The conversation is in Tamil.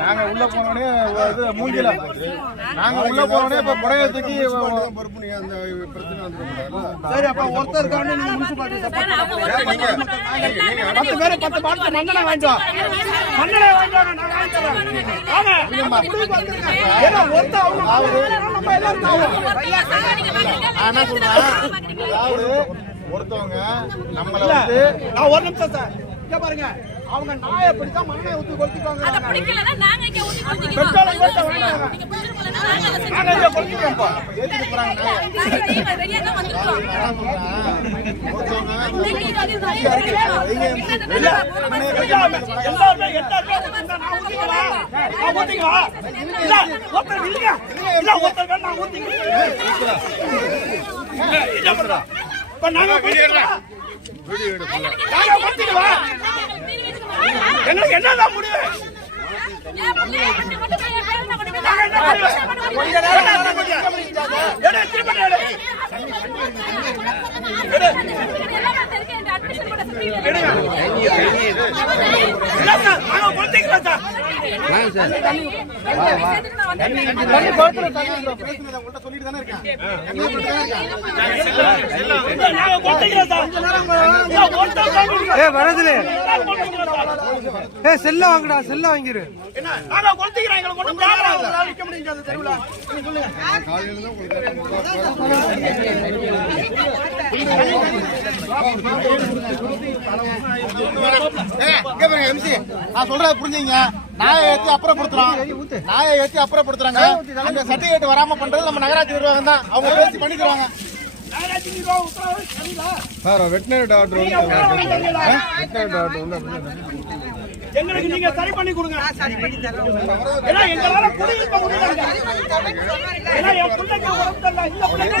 நாங்க உள்ள போனோடனே இது மூங்கில. நாங்க உள்ள போனோடனே இப்ப புடைய தூக்கி பொறுப்பு நீங்க அந்த பிரச்சனை சரி அப்ப ஒருத்தர் காண்டி நீங்க முனிசிபாலிட்டி பத்து பேர் பத்து பாட்டு மண்ணனை வாங்கிட்டு வா மண்ணனை வாங்கிட்டு வா, நான் வாங்கி. தரேன் வாங்க முடிவு பண்ணுங்க. ஏன்னா ஒருத்தர் அவங்க அவரு நம்ம எல்லாரும் நீங்க ஒருத்தவங்க நம்மள வந்து நான் ஒரு நிமிஷம் சார். இங்க பாருங்க. அவங்க நாயை பிடிச்சா மண்ணை ஊத்தி பிடிக்கலன்னா நாங்க எங்களுக்கு என்னதான் முடிவு? ஏன் வரதுல ஏ செல்ல வாங்குடா செல்ல வாங்கிரு என்ன நாங்க கொளுத்திக்கிறோம் எங்களுக்கு ஒண்ணும் problem இல்ல. உங்களால நிக்க முடியாது அந்த தெருவுல. நீங்க சொல்லுங்க. MC. நான் சொல்றத புரிஞ்சுங்க நாயை ஏத்தி அப்புறப்படுத்துறோம் நாயை ஏத்தி அப்புறப்படுத்துறாங்க. அந்த சர்டிபிகேட் வராம பண்றது நம்ம நகராட்சி நிர்வாகம் தான். அவங்க பேசி பண்ணி தருவாங்க நகராட்சி நிர்வாகம் உத்தரவு சரிங்களா? சார் வெட்டினரி டாக்டர் நீங்க வந்து உத்தரவு வாங்கிட்டீங்களா? வெட்டினரி டாக்டர் வந்து எங்களுக்கு நீங்க சரி பண்ணி கொடுங்க. ஏன்னா எங்களால குடியிருக்க முடியல. ஏன்னா என் பிள்ளைக்கு உடம்பு சரியில்லை. இந்த பிள்ளைக்கு